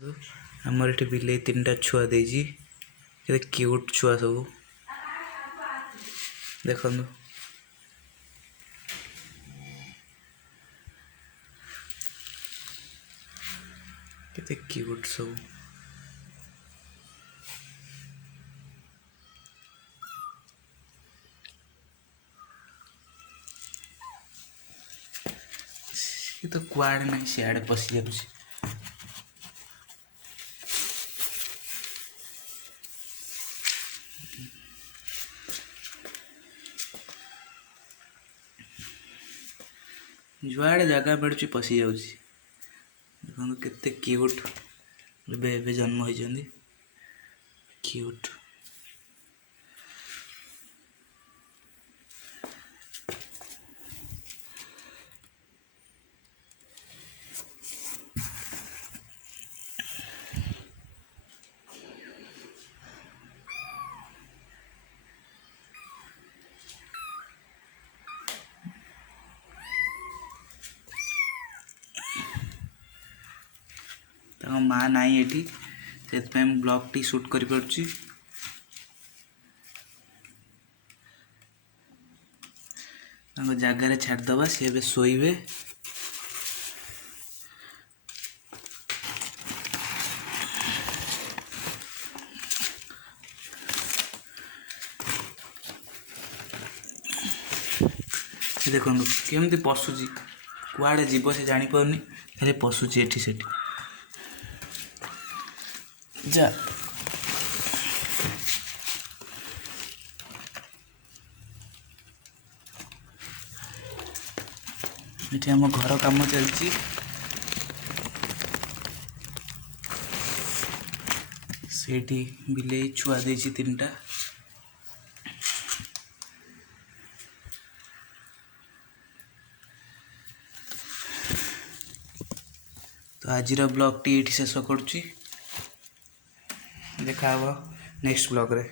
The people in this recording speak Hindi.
आमर ये बिले तीन टा छुआ देजी क्यूट छुआ सब देखो केते क्यूट सब ये तो कुआड़े नहीं सियाड़े पशि जाऊँ जुआड़े जगह मिलूँ पशि जाऊँ देखो केते क्यूट एबे जन्म होइछन्ती क्यूट माँ ना ये से ब्लॉग टी शूट कर जगार छाड़दबा सी ए शोबे देखो केमती पशुची कुआड़े जीव से जापारनी खाली पशुची एठी सेठी जा ये आम घर काम चलती सेठी बिले छुआ दे तीन टा तो आज ब्लॉग टी शेष करुच्ची देखा नेक्स्ट ब्लॉग रे।